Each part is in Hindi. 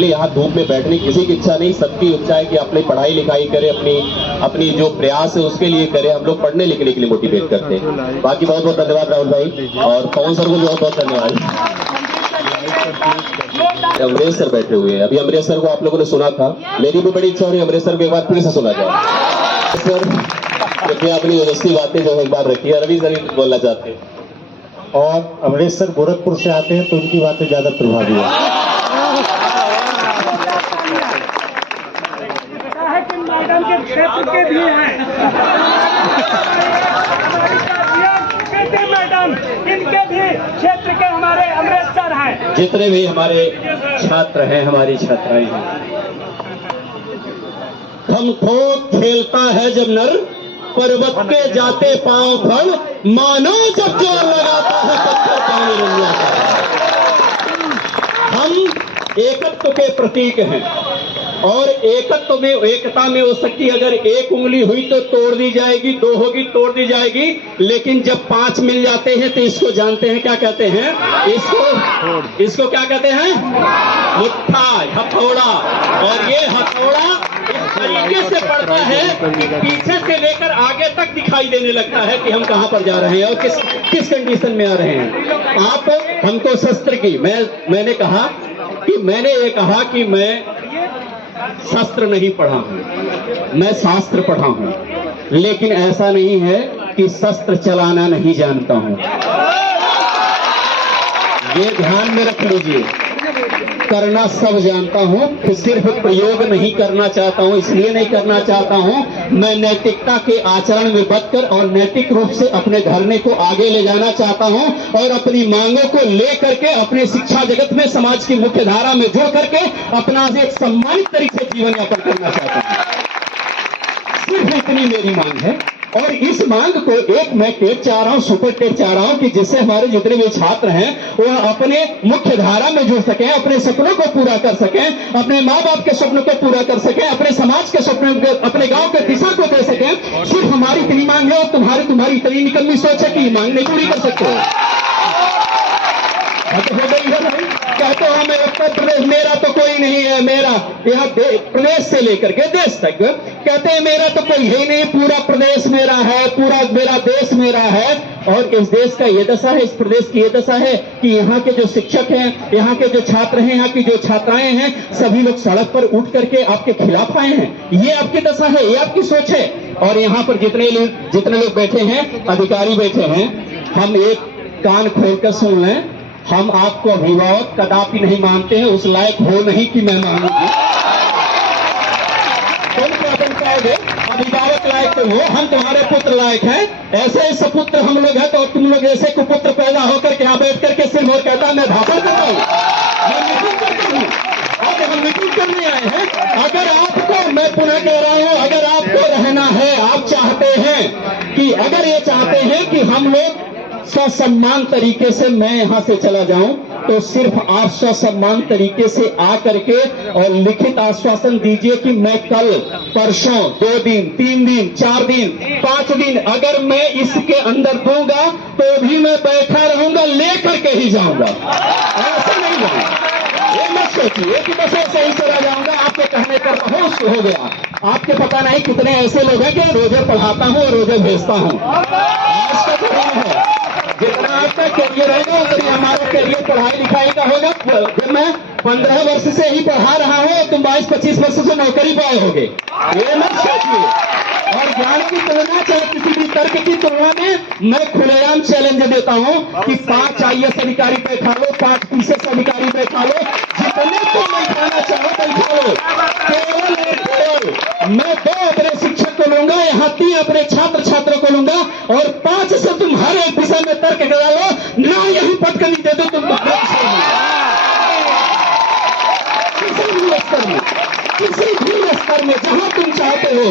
लिए यहाँ धूप में बैठने किसी की इच्छा नहीं, सबकी इच्छा है कि अपनी पढ़ाई लिखाई करे, अपनी जो प्रयास है उसके लिए करे। हम लोग पढ़ने लिखने के लिए मोटिवेट करते हैं। बाकी बहुत बहुत धन्यवाद राहुल भाई और पवन सर को बहुत बहुत धन्यवाद। अमरेश सर बैठे हुए हैं, अभी अमरेश सर को आप लोगों ने सुना था, मेरी भी बड़ी इच्छा हो रही है अमरेश सर को एक बार फिर से सुना जाए। सर कृपया अपनी व्यवस्थित बातें जो एक बार रखिए, रवि सर बोलना चाहते हैं। और अमरेश सर गोरखपुर से आते हैं तो उनकी बातें ज्यादा प्रभावी है। मैडम के क्षेत्र के भी हैं मैडम, इनके भी क्षेत्र के हमारे अमरेश सर हैं। जितने भी हमारे छात्र हैं, हमारी छात्राएं हैं। हम खो खेलता है जब नर, पर्वत के जाते पांव फल, मानो जब जोर लगाता है पत्थर पानी बन जाता है। हम एकत्व के प्रतीक हैं और एकत्व में एकता में हो सकती, अगर एक उंगली हुई तो तोड़ दी जाएगी, दो होगी तोड़ दी जाएगी, लेकिन जब 5 मिल जाते हैं तो इसको जानते हैं क्या कहते हैं, इसको क्या कहते हैं, मुट्ठा, हथौड़ा। और ये हथौड़ा इस तरीके से पड़ता है कि पीछे से लेकर आगे तक दिखाई देने लगता है कि हम कहां पर जा रहे हैं और किस कंडीशन में आ रहे हैं। आप हमको शस्त्र की, मैंने कहा कि मैं शस्त्र नहीं पढ़ा हूं, मैं शास्त्र पढ़ा हूं, लेकिन ऐसा नहीं है कि शस्त्र चलाना नहीं जानता हूं। ये ध्यान में रख लीजिए, करना सब जानता हूं, फिर सिर्फ प्रयोग नहीं करना चाहता हूं। इसलिए नहीं करना चाहता हूं, मैं नैतिकता के आचरण में बचकर और नैतिक रूप से अपने धरने को आगे ले जाना चाहता हूं और अपनी मांगों को लेकर के अपने शिक्षा जगत में, समाज की मुख्य धारा में जुड़ करके अपना एक सम्मानित तरीके से जीवन यापन करना चाहता हूं। सिर्फ इतनी मेरी मांग है और इस मांग को एक मैं टेट चाह रहा हूं, सुपर टेट चाह रहा हूं कि जिससे हमारे जितने भी छात्र हैं वो अपने मुख्य धारा में जुड़ सकें, अपने सपनों को पूरा कर सकें, अपने माँ बाप के सपनों को पूरा कर सकें, अपने समाज के सपनों को, अपने गांव के दिशा को दे सकें। सिर्फ हमारी इतनी मांग है और तुम्हारी इतनी निकम्मी सोच है कि मांग नहीं पूरी कर सकते हो। कहते हो मैं उत्तर प्रदेश, मेरा तो कोई नहीं है, मेरा यहाँ प्रदेश से लेकर के देश तक कहते हैं मेरा तो कोई है नहीं, पूरा प्रदेश मेरा है, पूरा मेरा देश मेरा है। और इस देश का ये दशा है, इस प्रदेश की ये दशा है कि यहाँ के जो शिक्षक हैं, यहाँ के जो छात्र हैं, यहाँ की जो छात्राएं हैं, सभी लोग सड़क पर उठ करके आपके खिलाफ आए हैं। ये आपकी दशा है, ये आपकी सोच है। और यहाँ पर जितने लोग बैठे हैं, अधिकारी बैठे हैं, हम एक कान खोलकर सुन लें, हम आपको अभिभावक कदापि नहीं मानते हैं, उस लायक हो नहीं कि मैं मानूंगी। तुम क्या तुम कहोगे अभिभावक लायक तो हो, हम तुम्हारे पुत्र लायक हैं। ऐसे सपुत्र हम लोग हैं तो तुम लोग ऐसे कुपुत्र पैदा होकर के यहाँ बैठ करके सिर्फ और कहता मैं भाषण करता हूँ, मैं मीटिंग करता हूँ। आज हम मीटिंग करने आए हैं। अगर आपको, मैं पुनः कह रहा हूँ, अगर आपको रहना है, आप चाहते हैं कि, अगर ये चाहते हैं कि हम लोग ससम्मान तरीके से मैं यहां से चला जाऊं, तो सिर्फ आप ससम्मान तरीके से आकर के और लिखित आश्वासन दीजिए कि मैं कल, परसों, 2 दिन, 3 दिन, 4 दिन, 5 दिन अगर मैं इसके अंदर दूंगा तो भी मैं बैठा रहूंगा, लेकर के ही जाऊंगा। ऐसे नहीं जाऊंगा, ये मत सोचिए कि बस ऐसे ही चला जाऊंगा। आपके कहने पर बहुत हो गया। आपके पता नहीं कितने ऐसे लोग हैं कि रोजे पढ़ाता हूं और रोजे भेजता हूं। जितना आपका करियर रहेगा उतनी हमारा करियर पढ़ाई लिखाई का होगा। जब मैं 15 वर्ष से ही पढ़ा रहा हूँ, तुम 22-25 वर्ष से नौकरी पाए होगे, ये मत सोचिए। और ज्ञान की तुलना, चाहे किसी भी तर्क की तुलना में मैं खुलेआम चैलेंज देता हूँ कि 5 IAS अधिकारी बैठा लो, 5 PCS अधिकारी बैठा लो, जितने को बैठाना चाहो बैठा लो, केवल मैं 2 अपने शिक्षक को लूंगा, यहाँ 3 अपने छात्र छात्रों को लूंगा और 5 से तुम हर एक दिशा में तर्क करा लो, ना यही पटकनी दे दो तुम किसी भी स्तर में जहां तुम चाहते हो।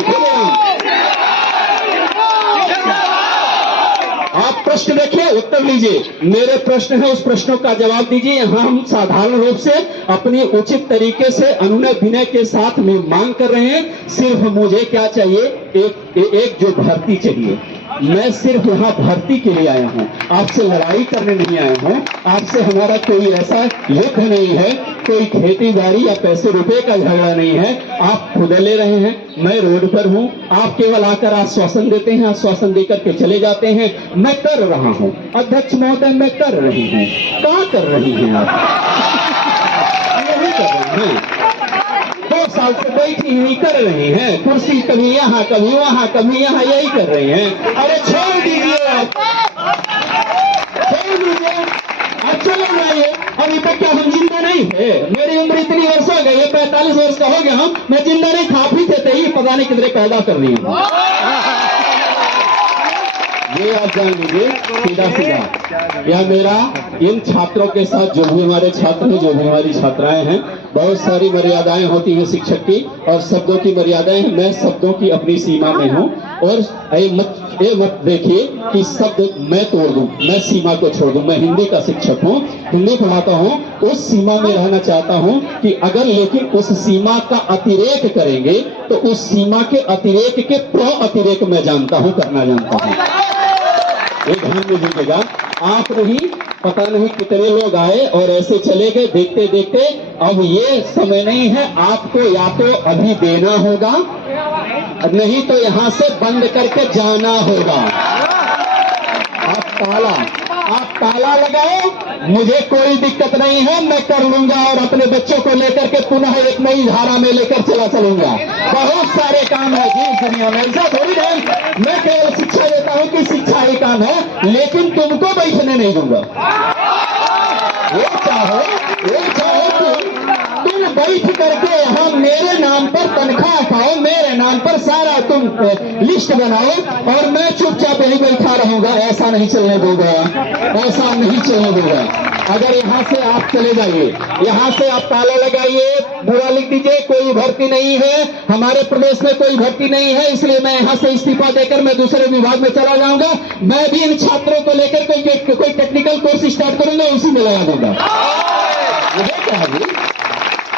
आप प्रश्न देखिए, उत्तर लीजिए, मेरे प्रश्न है उस प्रश्नों का जवाब दीजिए। यहाँ हम साधारण रूप से अपनी उचित तरीके से अनुनय विनय के साथ में मांग कर रहे हैं। सिर्फ मुझे क्या चाहिए, एक जो भर्ती चाहिए, मैं सिर्फ यहाँ भर्ती के लिए आया हूँ, आपसे लड़ाई करने नहीं आया हूँ। आपसे हमारा कोई ऐसा युद्ध नहीं है, कोई खेती बाड़ी या पैसे रुपए का झगड़ा नहीं है। आप खुद ले रहे हैं, मैं रोड पर हूँ, आप केवल आकर आश्वासन देते हैं, आश्वासन देकर के चले जाते हैं। मैं कर रहा हूँ अध्यक्ष महोदय, मैं कर रही हूँ। क्या कर रही हैं आप? यही कर रही हैं, 2 साल से बैठी हुई कर रही हैं, कुर्सी कभी यहाँ कभी वहाँ कभी यहाँ, यही कर रही हैं। अरे छोड़ दीजिए आप, छोड़ दीजिए, अब चले जाइए। अभी तक क्या हम जिंदा नहीं थे? मेरी उम्र इतनी वर्ष हो गई है, 45 वर्ष का हो गया हूँ, मैं जिंदा नहीं था, आप ही थे ही, पता नहीं कितने पैदा कर रही हूँ। ये आप जान लीजिए, सीधा सीधा। यह मेरा इन छात्रों के साथ, जो भी हमारे छात्र हैं, जो भी हमारी छात्राएं हैं, बहुत सारी मर्यादाएं होती हैं शिक्षक की, और शब्दों की मर्यादाएं हैं। मैं शब्दों की अपनी सीमा में हूँ, और ये मत देखिए कि शब्द मैं तोड़ दूं, मैं सीमा को छोड़ दूं। मैं हिंदी का शिक्षक हूँ, हिंदी पढ़ाता हूँ, उस सीमा में रहना चाहता हूँ कि अगर लेकिन उस सीमा का अतिरेक करेंगे तो उस सीमा के अतिरेक के प्रो अतिरेक मैं जानता हूँ, करना जानता हूँ। ये ध्यान में दीजिएगा। आप नहीं, पता नहीं कितने लोग आए और ऐसे चले गए देखते देखते। अब ये समय नहीं है, आपको या तो अभी देना होगा, नहीं तो यहां से बंद करके जाना होगा। आप ताला लगाओ, मुझे कोई दिक्कत नहीं है, मैं कर लूंगा, और अपने बच्चों को लेकर के पुनः एक नई धारा में लेकर चला चलूंगा। बहुत सारे काम है जी इस दुनिया में, ऐसा थोड़ी है मैं केवल शिक्षा देता हूं कि शिक्षा ही काम है, लेकिन तुमको बैठने नहीं दूंगा। वो चाहो तुम बैठ करके यहाँ मेरे नाम पर तनख्वाह खाओ, मेरे नाम पर सारा तुम लिस्ट बनाओ, और मैं चुपचाप यही बैठा रहूंगा। ऐसा नहीं चलने दूंगा, ऐसा नहीं चलने दूंगा। अगर यहाँ से आप चले जाइए, यहाँ से आप ताला लगाइए, बुरा लिख दीजिए, कोई भर्ती नहीं है, हमारे प्रदेश में कोई भर्ती नहीं है, इसलिए मैं यहाँ से इस्तीफा देकर मैं दूसरे विभाग में चला जाऊंगा। मैं भी इन छात्रों को लेकर कोई टेक्निकल कोर्स स्टार्ट करूंगा, उसी में लगा दूंगा।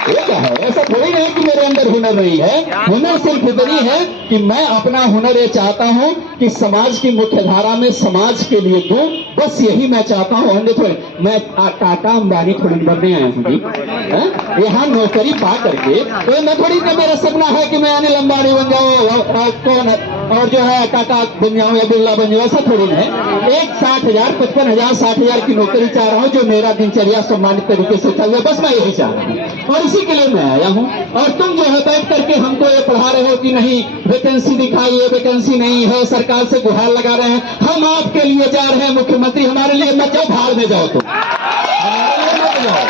ये क्या है? ऐसा थोड़ी नहीं कि मेरे अंदर हुनर नहीं है। हुनर सिर्फ इतनी है कि मैं अपना हुनर ये चाहता हूं कि समाज की मुख्य धारा में समाज के लिए दूं, बस यही मैं चाहता हूं। अन्य थोड़ी मैं टाटा अंबानी थोड़ी बनने आया हूं जी, यहाँ नौकरी पा करके तो मैं थोड़ी ना, मेरा सपना है कि मैं अनिल अंबानी बन जाऊं, कौन और जो है टाटा बन जाऊं या बिरला बन जाऊं, ऐसा थोड़ी है। एक 60,000, 55,000, 60,000 की नौकरी चाह रहा हूं, जो मेरा दिनचर्या सम्मानित तरीके से चल रहा है, बस मैं यही चाह रहा हूं, और इसी के लिए मैं आया हूं। और तुम जो है बैठ करके हमको ये पढ़ा रहे हो कि नहीं वैकेंसी दिखाइए, वैकेंसी नहीं है, सरकार से गुहार लगा रहे हैं। हम आपके लिए जा रहे हैं मुख्यमंत्री, हमारे लिए मत जाओ, भाड़ में जाओ, तुम हमारे लिए मत जाओ,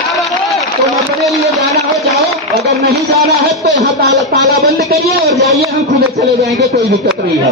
तुम अपने लिए जाना हो जाओ, अगर नहीं जाना है तो यहाँ ताला बंद करिए और जाइए, हम खुद चले जाएंगे, कोई दिक्कत नहीं है।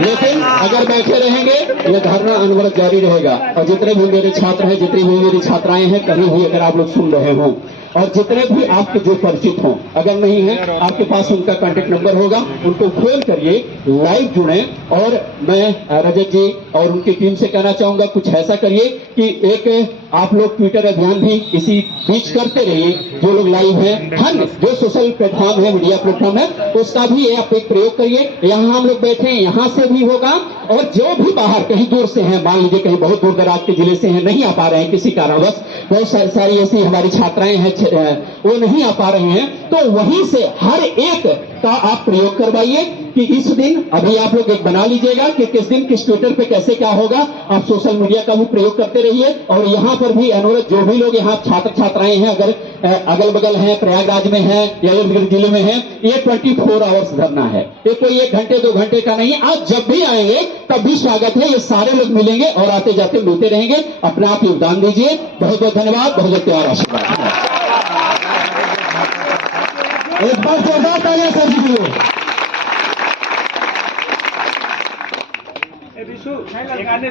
लेकिन अगर बैठे रहेंगे ये धरना अनवरत जारी रहेगा। और जितने भी मेरे छात्र हैं, जितनी भी मेरी छात्राएं हैं, कहीं भी अगर आप लोग सुन रहे हो, और जितने भी आपके जो परिचित हों, अगर नहीं है आपके पास उनका कांटेक्ट नंबर होगा, उनको फोन करिए, लाइव जुड़े। और मैं रजत जी और उनकी टीम से कहना चाहूंगा, कुछ ऐसा करिए कि एक आप लोग ट्विटर अभियान भी इसी बीच करते रहिए। जो लोग लाइव हैं, हम जो सोशल प्लेटफॉर्म है, मीडिया प्लेटफॉर्म है, उसका भी आप एक प्रयोग करिए। यहाँ हम लोग बैठे हैं, यहाँ से भी होगा, और जो भी बाहर कहीं दूर से हैं, मान लीजिए कहीं बहुत दूर दराज के जिले से हैं, नहीं आ पा रहे हैं किसी कारणवश, बहुत सारी ऐसी हमारी छात्राएं हैं वो नहीं आ पा रही हैं, तो वहीं से हर एक का आप प्रयोग करवाइए कि इस दिन, अभी आप लोग एक बना लीजिएगा कि किस दिन किस ट्विटर पे कैसे क्या होगा। आप सोशल मीडिया का भी प्रयोग करते रहिए। और यहाँ पर भी अनुरोध, जो भी लोग यहाँ छात्र छात्राएं हैं, अगर अगल बगल हैं, प्रयागराज में हैं या इर्द जिले में हैं, ये 24 आवर्स धरना है, ये कोई 1 घंटे 2 घंटे का नहीं। आप जब भी आएंगे तब भी स्वागत है, ये सारे लोग मिलेंगे और आते जाते मिलते रहेंगे। अपना आप योगदान दीजिए। बहुत बहुत धन्यवाद, बहुत बहुत प्यार, आशीर्वाद। एक बार जोरदार तालियां कर दीजिए। विशु, एक आने